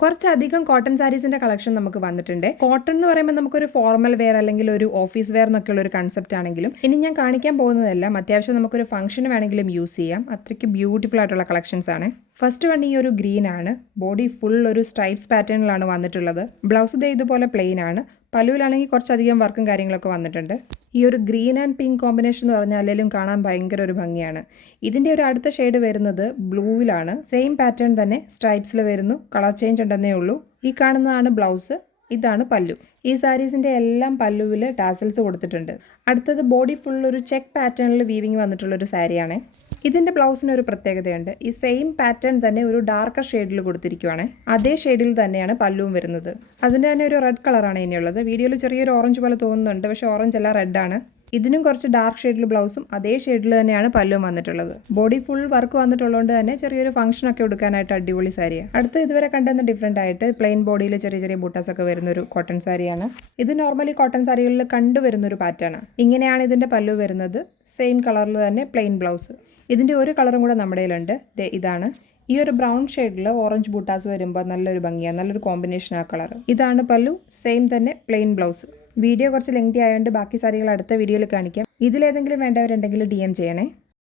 കുറച്ചധികം cotton സാരീസിന്റെ collection നമുക്ക് വന്നിട്ടുണ്ട്. കോട്ടൺ എന്ന് പറയുമ്പോൾ നമുക്കൊരു ഫോർമൽ വെയർ അല്ലെങ്കിൽ ഒരു ഓഫീസ് വെയർ എന്നൊക്കെയുള്ള ഒരു കൺസെപ്റ്റ് ആണെങ്കിലും ഇനി ഞാൻ കാണിക്കാൻ പോകുന്നതെല്ലാം അത്യാവശ്യം നമുക്കൊരു ഫംഗ്ഷന് വേണമെങ്കിലും യൂസ് ചെയ്യാം. അത്രയ്ക്ക് ബ്യൂട്ടിഫുൾ ആയിട്ടുള്ള കളക്ഷൻസ് ആണ്. ഫസ്റ്റ് വൺ ഈ ഒരു ഗ്രീൻ ആണ്. ബോഡി ഫുൾ ഒരു സ്ട്രൈപ്സ് പാറ്റേണിലാണ് വന്നിട്ടുള്ളത്. ബ്ലൗസ് ദേ ഇതുപോലെ പ്ലെയിൻ ആണ്. പല്ലുവിലാണെങ്കിൽ കുറച്ചധികം വർക്കും കാര്യങ്ങളൊക്കെ വന്നിട്ടുണ്ട്. ഈ ഒരു ഗ്രീൻ ആൻഡ് പിങ്ക് കോമ്പിനേഷൻ എന്ന് പറഞ്ഞാൽ അല്ലെങ്കിലും കാണാൻ ഭയങ്കര ഒരു ഭംഗിയാണ്. ഇതിൻ്റെ ഒരു അടുത്ത ഷെയ്ഡ് വരുന്നത് ബ്ലൂവിലാണ്. സെയിം പാറ്റേൺ തന്നെ സ്ട്രൈപ്സിൽ വരുന്നു. കളർ ചേഞ്ച് ഉണ്ടെന്നേ ഉള്ളൂ. ഈ കാണുന്നതാണ് ബ്ലൗസ്, ഇതാണ് പല്ലു. ഈ സാരീസിൻ്റെ എല്ലാം പല്ലുവിൽ ടാസൽസ് കൊടുത്തിട്ടുണ്ട്. അടുത്തത് ബോഡി ഫുൾ ഒരു ചെക്ക് പാറ്റേണിൽ വീവിങ് വന്നിട്ടുള്ളൊരു സാരിയാണ്. ഇതിൻ്റെ ബ്ലൗസിന് ഒരു പ്രത്യേകതയുണ്ട്. ഈ സെയിം പാറ്റേൺ തന്നെ ഒരു ഡാർക്കർ ഷെയ്ഡിൽ കൊടുത്തിരിക്കുവാണ്. അതേ ഷെയ്ഡിൽ തന്നെയാണ് പല്ലുവും വരുന്നത്. അതിൻ്റെ തന്നെ ഒരു റെഡ് കളറാണ് ഇനിയുള്ളത്. വീഡിയോയിൽ ചെറിയൊരു ഓറഞ്ച് പോലെ തോന്നുന്നുണ്ട്, പക്ഷേ ഓറഞ്ച് അല്ല, റെഡാണ്. ഇതിനും കുറച്ച് ഡാർക്ക് ഷെയ്ഡിൽ ബ്ലൗസും അതേ ഷെയ്ഡിൽ തന്നെയാണ് പല്ലുവും വന്നിട്ടുള്ളത്. ബോഡി ഫുൾ വർക്ക് വന്നിട്ടുള്ളതുകൊണ്ട് തന്നെ ചെറിയൊരു ഫംഗ്ഷൻ ഒക്കെ എടുക്കാനായിട്ട് അടിപൊളി സാരിയാണ്. അടുത്ത് ഇതുവരെ കണ്ടെന്ന് ഡിഫറെൻ്റ് ആയിട്ട് പ്ലെയിൻ ബോഡിയിൽ ചെറിയ ചെറിയ ബൂട്ടാസ് ഒക്കെ വരുന്ന ഒരു കോട്ടൺ സാരിയാണ്. ഇത് നോർമലി കോട്ടൺ സാരികളിൽ കണ്ടുവരുന്ന ഒരു പാറ്റേൺ ആണ്. ഇങ്ങനെയാണ് ഇതിൻ്റെ പല്ലു വരുന്നത്. സെയിം കളറിൽ തന്നെ പ്ലെയിൻ ബ്ലൗസ്. ഇതിൻ്റെ ഒരു കളറും കൂടെ നമ്മുടെ കയ്യിലുണ്ട്. ഇതാണ്. ഈ ഒരു ബ്രൗൺ ഷെയ്ഡിൽ ഓറഞ്ച് ബൂട്ടാസ് വരുമ്പോൾ നല്ലൊരു ഭംഗിയാണ്, നല്ലൊരു കോമ്പിനേഷൻ ആ കളർ. ഇതാണ് പല്ലു, സെയിം തന്നെ പ്ലെയിൻ ബ്ലൗസ്. വീഡിയോ കുറച്ച് ലെങ്തി ആയതുകൊണ്ട് ബാക്കി സാരികൾ അടുത്ത വീഡിയോയിൽ കാണിക്കാം. ഇതിലേതെങ്കിലും വേണ്ടവരുണ്ടെങ്കിൽ DM ചെയ്യണേ.